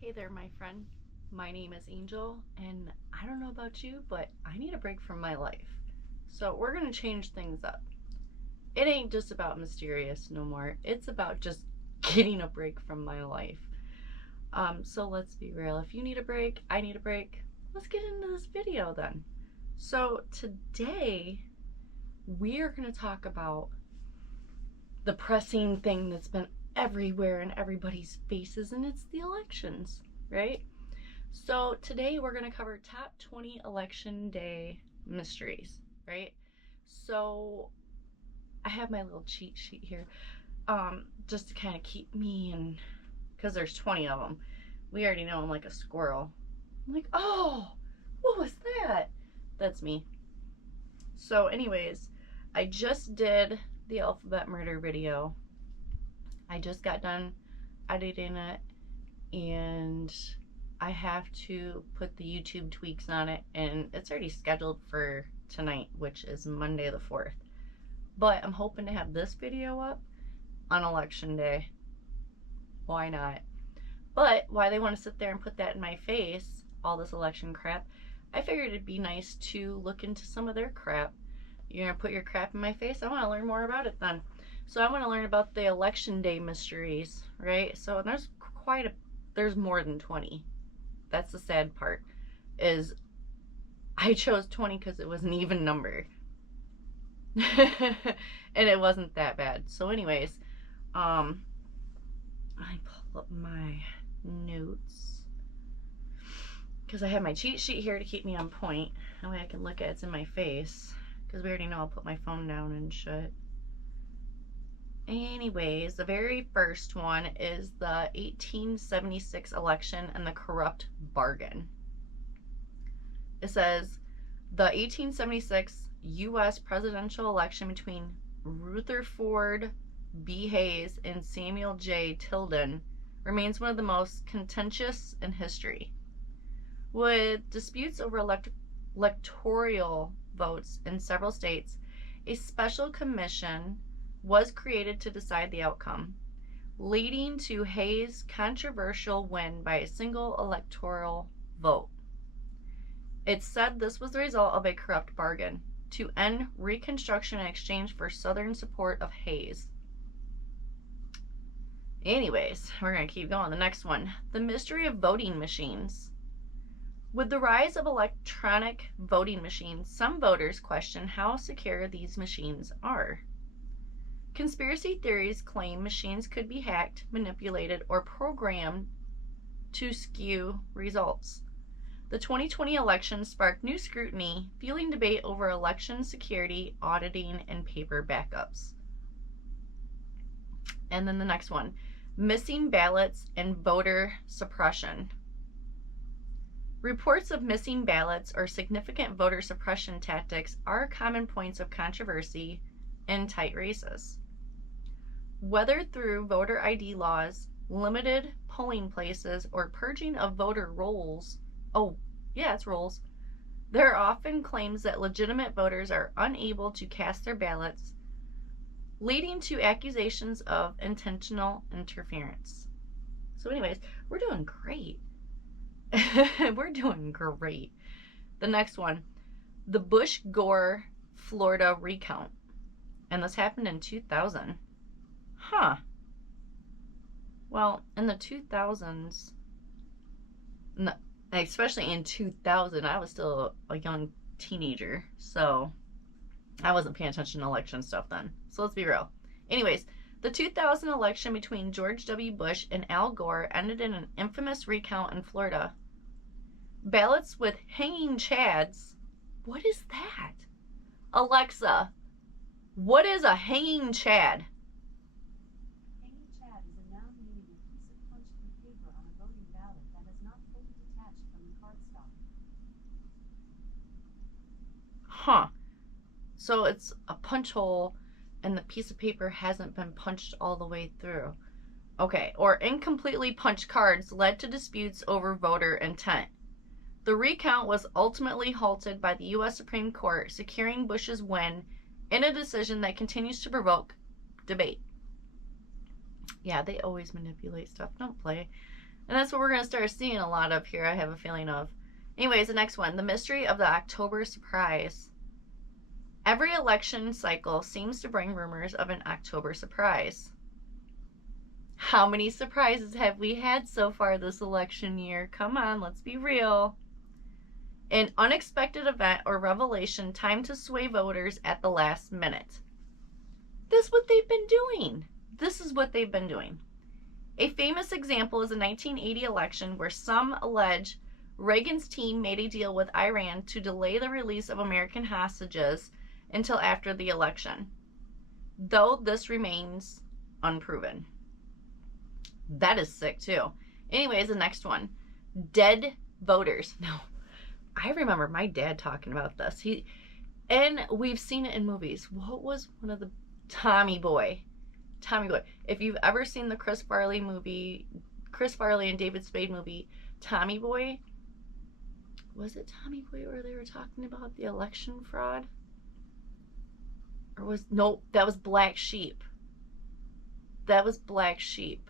Hey there, my friend. My name is Angel, and I don't know about you, but I need a break from my life. So we're gonna change things up. It ain't just about mysterious no more. It's about just getting a break from my life. So let's be real. If you need a break, I need a break. Let's get into this video then. So today we are gonna talk about the pressing thing that's been everywhere in everybody's faces, and it's the elections, right? So today we're going to cover top 20 election day mysteries, right? So I have my little cheat sheet here, just to kind of keep me in, because there's 20 of them. We already know I'm like a squirrel. I'm like, oh, what was that? That's me. So anyways, I just did the alphabet murder video. I just got done editing it, and I have to put the YouTube tweaks on it, and it's already scheduled for tonight, which is Monday the 4th. But I'm hoping to have this video up on election day. Why not? But why they want to sit there and put that in my face, all this election crap, I figured it'd be nice to look into some of their crap. You're gonna put your crap in my face? I want to learn more about it then. So I want to learn about the election day mysteries, right? So there's more than 20. That's the sad part, is I chose 20 because it was an even number. And it wasn't that bad. So anyways, I pull up my notes because I have my cheat sheet here to keep me on point. That way I can look at it's in my face, because we already know I'll put my phone down and shit. Anyways, the very first one is the 1876 election and the corrupt bargain. It says, the 1876 U.S. presidential election between Rutherford B. Hayes and Samuel J. Tilden remains one of the most contentious in history. With disputes over electoral votes in several states, a special commission was created to decide the outcome, leading to Hayes' controversial win by a single electoral vote. It's said this was the result of a corrupt bargain to end Reconstruction in exchange for Southern support of Hayes. Anyways, we're going to keep going. The next one, the mystery of voting machines. With the rise of electronic voting machines, some voters question how secure these machines are. Conspiracy theories claim machines could be hacked, manipulated, or programmed to skew results. The 2020 election sparked new scrutiny, fueling debate over election security, auditing, and paper backups. And then the next one, missing ballots and voter suppression. Reports of missing ballots or significant voter suppression tactics are common points of controversy in tight races. Whether through voter ID laws, limited polling places, or purging of voter rolls, rolls, there are often claims that legitimate voters are unable to cast their ballots, leading to accusations of intentional interference. So anyways, we're doing great. We're doing great. The next one, the Bush-Gore Florida recount. And this happened in 2000. Huh. Well, in the 2000s, especially in 2000, I was still a young teenager, so I wasn't paying attention to election stuff then. So let's be real. Anyways, the 2000 election between George W. Bush and Al Gore ended in an infamous recount in Florida. Ballots with hanging chads. What is that? Alexa, what is a hanging chad? Hanging chad is a noun meaning a piece of punched paper on a voting ballot that has not fully detached from the cardstock. Huh. So it's a punch hole and the piece of paper hasn't been punched all the way through. Okay, or incompletely punched cards led to disputes over voter intent. The recount was ultimately halted by the U.S. Supreme Court, securing Bush's win in a decision that continues to provoke debate. Yeah, they always manipulate stuff. Don't play. And that's what we're going to start seeing a lot of here, I have a feeling of. Anyways, the next one, the mystery of the October surprise. Every election cycle seems to bring rumors of an October surprise. How many surprises have we had so far this election year? Come on, let's be real. An unexpected event or revelation timed to sway voters at the last minute. This is what they've been doing. This is what they've been doing. A famous example is the 1980 election where some allege Reagan's team made a deal with Iran to delay the release of American hostages until after the election, though this remains unproven. That is sick too. Anyways, the next one. Dead voters. No, I remember my dad talking about this. And we've seen it in movies. What was one of the Tommy Boy. If you've ever seen the Chris Farley and David Spade movie, Tommy Boy. Was it Tommy Boy where they were talking about the election fraud? No, that was Black Sheep. That was Black Sheep,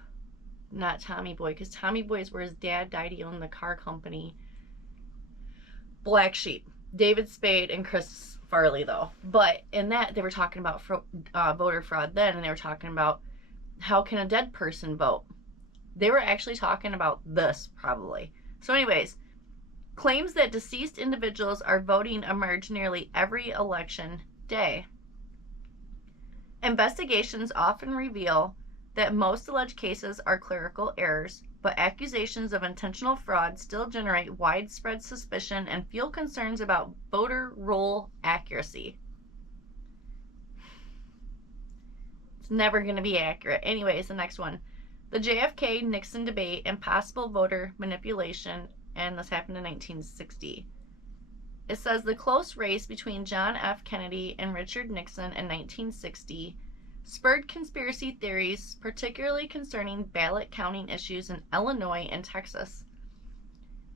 not Tommy Boy, because Tommy Boy is where his dad died. He owned the car company. Black Sheep. David Spade and Chris Farley, though. But in that, they were talking about voter fraud then, and they were talking about how can a dead person vote. They were actually talking about this, probably. So anyways, claims that deceased individuals are voting emerge nearly every election day. Investigations often reveal that most alleged cases are clerical errors, but accusations of intentional fraud still generate widespread suspicion and fuel concerns about voter roll accuracy. It's never going to be accurate. Anyways, the next one. The JFK-Nixon debate and possible voter manipulation, and this happened in 1960. It says the close race between John F. Kennedy and Richard Nixon in 1960 spurred conspiracy theories, particularly concerning ballot counting issues in Illinois and Texas.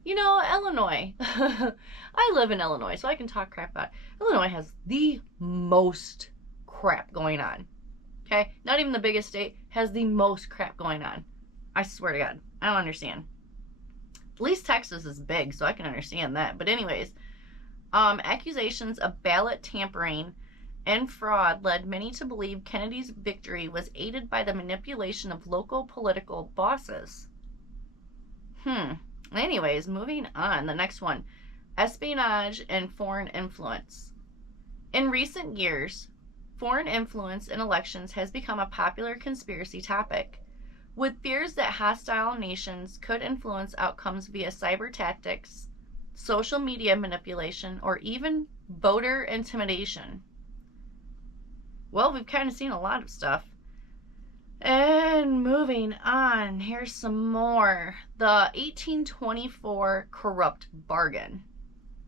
You know, Illinois. I live in Illinois, so I can talk crap about it. Illinois has the most crap going on. Okay? Not even the biggest state has the most crap going on. I swear to God. I don't understand. At least Texas is big, so I can understand that. But anyways, accusations of ballot tampering and fraud led many to believe Kennedy's victory was aided by the manipulation of local political bosses. Anyways, moving on. The next one. Espionage and foreign influence. In recent years, foreign influence in elections has become a popular conspiracy topic, with fears that hostile nations could influence outcomes via cyber tactics, social media manipulation, or even voter intimidation. Well, we've kind of seen a lot of stuff. And moving on, here's some more. The 1824 corrupt bargain.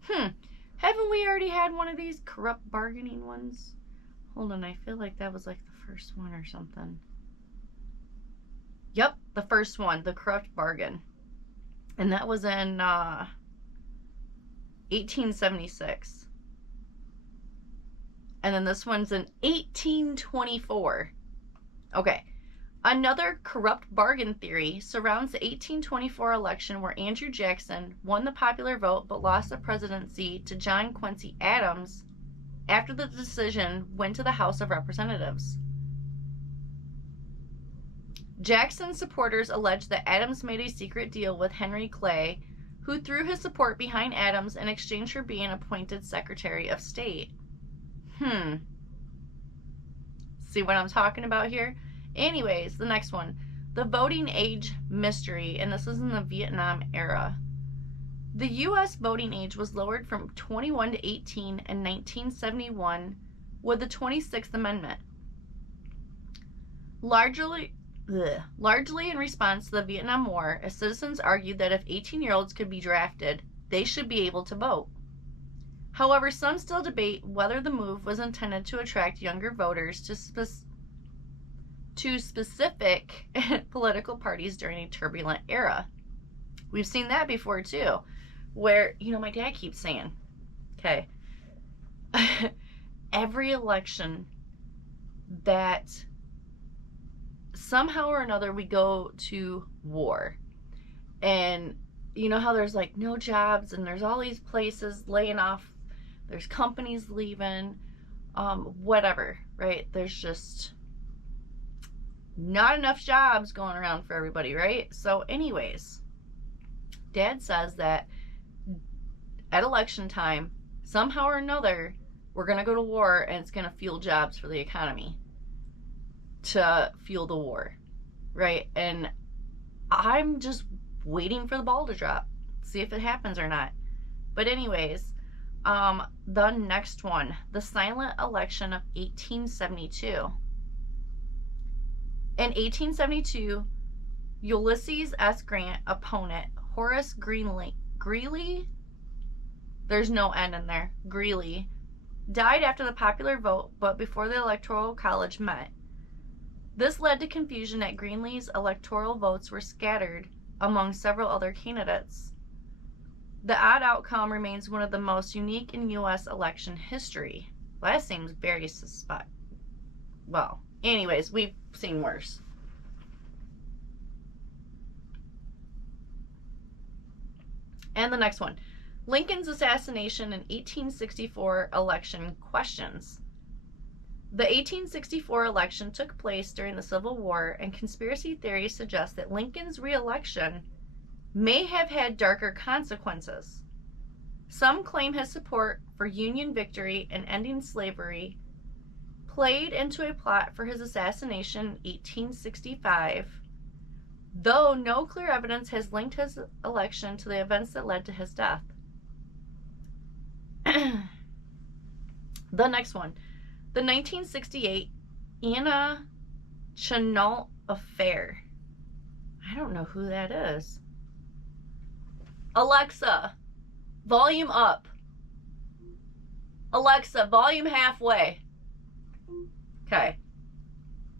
Haven't we already had one of these corrupt bargaining ones? Hold on, I feel like that was like the first one or something. Yep, the first one, the corrupt bargain. And that was in 1876. And then this one's in 1824. Okay. Another corrupt bargain theory surrounds the 1824 election where Andrew Jackson won the popular vote but lost the presidency to John Quincy Adams after the decision went to the House of Representatives. Jackson's supporters allege that Adams made a secret deal with Henry Clay, who threw his support behind Adams in exchange for being appointed Secretary of State. See what I'm talking about here? Anyways, the next one. The voting age mystery, and this is in the Vietnam era. The U.S. voting age was lowered from 21 to 18 in 1971 with the 26th Amendment. Largely in response to the Vietnam War, as citizens argued that if 18-year-olds could be drafted, they should be able to vote. However, some still debate whether the move was intended to attract younger voters to specific political parties during a turbulent era. We've seen that before too, where, my dad keeps saying, okay, every election that somehow or another we go to war. And you know how there's like no jobs and there's all these places laying off, there's companies leaving, whatever, right? There's just not enough jobs going around for everybody, right? So anyways, Dad says that at election time, somehow or another, we're going to go to war and it's going to fuel jobs for the economy to fuel the war, right? And I'm just waiting for the ball to drop, see if it happens or not. But anyways, the next one, the silent election of 1872. In 1872, Ulysses S. Grant opponent Horace Greeley, there's no N in there, Greeley, died after the popular vote, but before the Electoral College met. This led to confusion that Greeley's electoral votes were scattered among several other candidates. The odd outcome remains one of the most unique in U.S. election history. Well, that seems very suspect. Well, anyways, we've seen worse. And the next one, Lincoln's assassination in 1864 election questions. The 1864 election took place during the Civil War, and conspiracy theories suggest that Lincoln's re-election may have had darker consequences. Some claim his support for Union victory and ending slavery played into a plot for his assassination in 1865, though no clear evidence has linked his election to the events that led to his death. The next one, the 1968 Anna Chennault affair. I don't know who that is. Alexa, volume up. Alexa, volume halfway. Okay.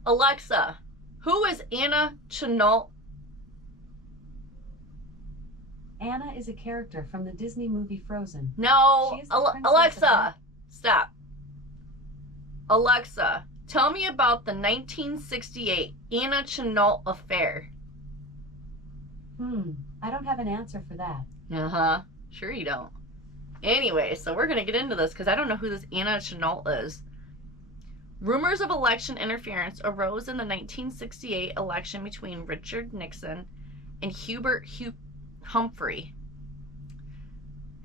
Alexa, who is Anna Chennault? Anna is a character from the Disney movie Frozen. No, She is the princess Alexa, stop. Alexa, tell me about the 1968 Anna Chennault affair. I don't have an answer for that. Uh-huh. Sure you don't. Anyway, so we're going to get into this because I don't know who this Anna Chennault is. Rumors of election interference arose in the 1968 election between Richard Nixon and Hubert Humphrey.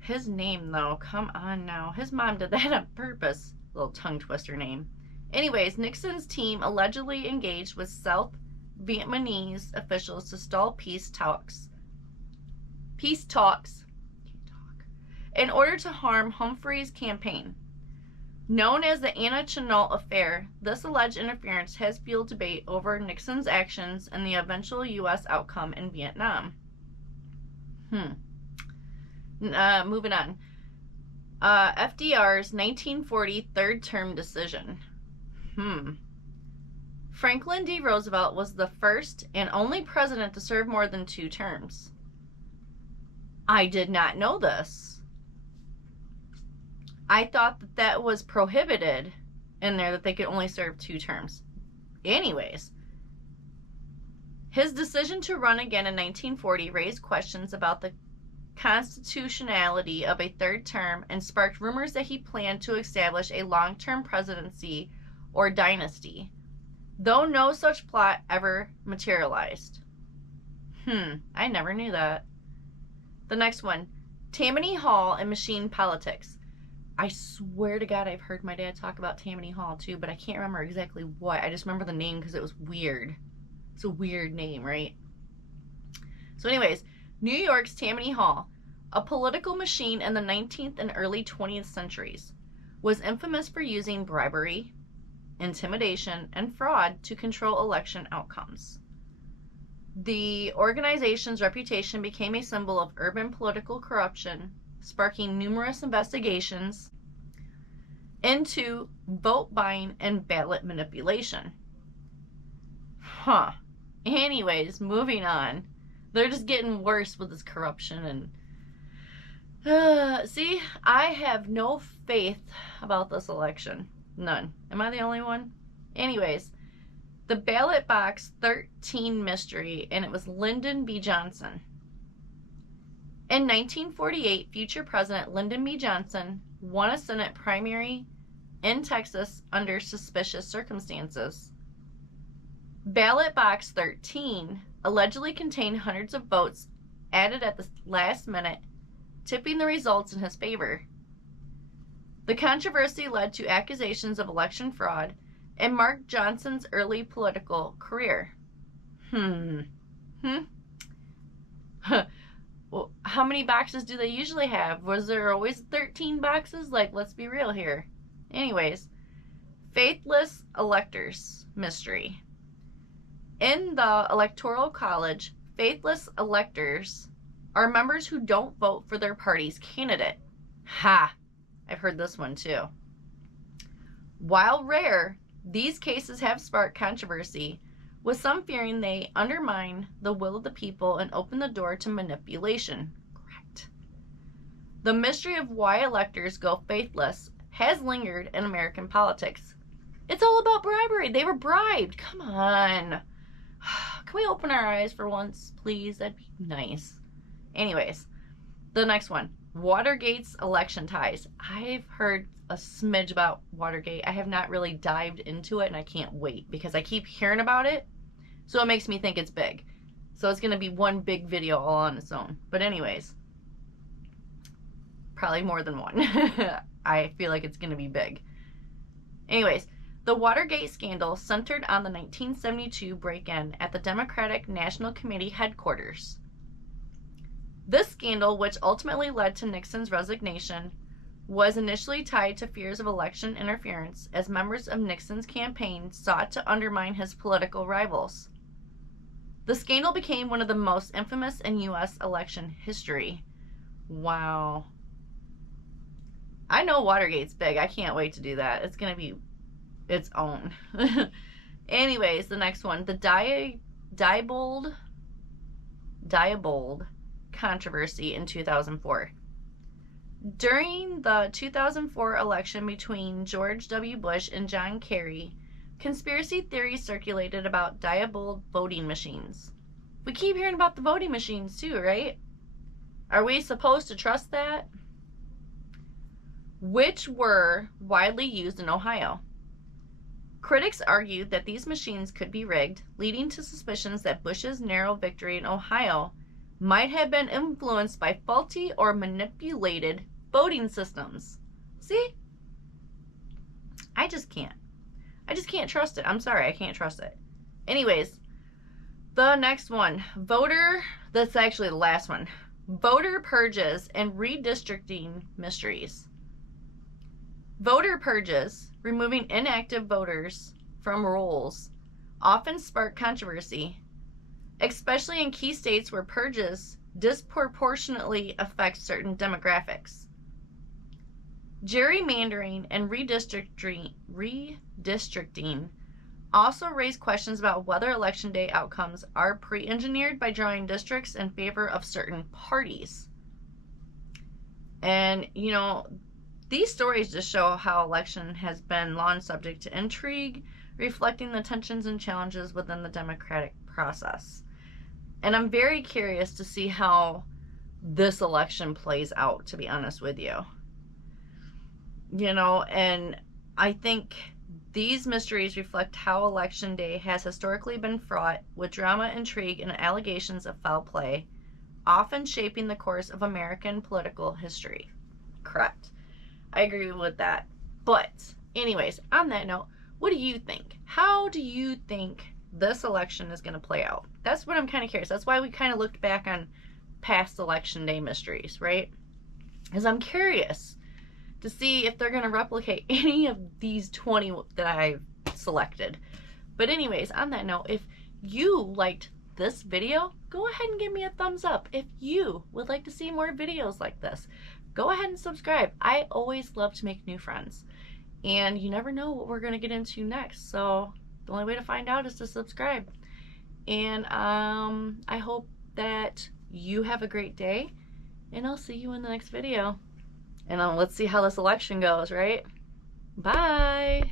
His name, though, come on now. His mom did that on purpose. Little tongue twister name. Anyways, Nixon's team allegedly engaged with South Vietnamese officials to stall peace talks in order to harm Humphrey's campaign. Known as the Anna Chennault affair, this alleged interference has fueled debate over Nixon's actions and the eventual U.S. outcome in Vietnam. Moving on. FDR's 1940 third term decision. Franklin D. Roosevelt was the first and only president to serve more than 2 terms. I did not know this. I thought that was prohibited in there, that they could only serve 2 terms. Anyways, his decision to run again in 1940 raised questions about the constitutionality of a 3rd term and sparked rumors that he planned to establish a long-term presidency or dynasty, though no such plot ever materialized. I never knew that. The next one, Tammany Hall and machine politics. I swear to God I've heard my dad talk about Tammany Hall too, but I can't remember exactly what. I just remember the name because it was weird. It's a weird name, right? So anyways, New York's Tammany Hall, a political machine in the 19th and early 20th centuries, was infamous for using bribery, intimidation, and fraud to control election outcomes. The organization's reputation became a symbol of urban political corruption, sparking numerous investigations into vote buying and ballot manipulation. Anyways, moving on. They're just getting worse with this corruption and see, I have no faith about this election. None. Am I the only one? Anyways, the Ballot Box 13 mystery, and it was Lyndon B. Johnson. In 1948, future President Lyndon B. Johnson won a Senate primary in Texas under suspicious circumstances. Ballot Box 13 allegedly contained hundreds of votes added at the last minute, tipping the results in his favor. The controversy led to accusations of election fraud and marked Johnson's early political career. Well, how many boxes do they usually have? Was there always 13 boxes? Like, let's be real here. Anyways, Faithless Electors mystery. In the Electoral College, faithless electors are members who don't vote for their party's candidate. Ha! I've heard this one too. While rare, these cases have sparked controversy, with some fearing they undermine the will of the people and open the door to manipulation. Correct. The mystery of why electors go faithless has lingered in American politics. It's all about bribery. They were bribed. Come on. Can we open our eyes for once, please? That'd be nice. Anyways, the next one. Watergate's election ties. I've heard a smidge about Watergate. I have not really dived into it, and I can't wait because I keep hearing about it, so it makes me think it's big. So it's going to be one big video all on its own. But anyways, probably more than one. I feel like it's going to be big. Anyways, the Watergate scandal centered on the 1972 break-in at the Democratic National Committee headquarters. This scandal, which ultimately led to Nixon's resignation, was initially tied to fears of election interference as members of Nixon's campaign sought to undermine his political rivals. The scandal became one of the most infamous in U.S. election history. Wow. I know Watergate's big. I can't wait to do that. It's going to be its own. Anyways, the next one. The Diebold controversy in 2004. During the 2004 election between George W. Bush and John Kerry, conspiracy theories circulated about Diebold voting machines. We keep hearing about the voting machines too, right? Are we supposed to trust that? Which were widely used in Ohio. Critics argued that these machines could be rigged, leading to suspicions that Bush's narrow victory in Ohio might have been influenced by faulty or manipulated voting systems. See? I just can't trust it. I'm sorry, I can't trust it. Anyways, the next one. That's actually the last one. Voter purges and redistricting mysteries. Voter purges, removing inactive voters from rolls, often spark controversy, especially in key states where purges disproportionately affect certain demographics. Gerrymandering and redistricting also raise questions about whether election day outcomes are pre-engineered by drawing districts in favor of certain parties. And, you know, these stories just show how election has been long subject to intrigue, reflecting the tensions and challenges within the democratic process. And I'm very curious to see how this election plays out, to be honest with you. You know, and I think these mysteries reflect how Election Day has historically been fraught with drama, intrigue, and allegations of foul play, often shaping the course of American political history. Correct. I agree with that. But anyways, on that note, what do you think? How do you think this election is going to play out? That's what I'm kind of curious. That's why we kind of looked back on past Election Day mysteries, right? Because I'm curious to see if they're going to replicate any of these 20 that I've selected. But anyways, on that note, if you liked this video, go ahead and give me a thumbs up. If you would like to see more videos like this, go ahead and subscribe. I always love to make new friends. And you never know what we're going to get into next. So the only way to find out is to subscribe. And I hope that you have a great day. And I'll see you in the next video. And let's see how this election goes, right? Bye!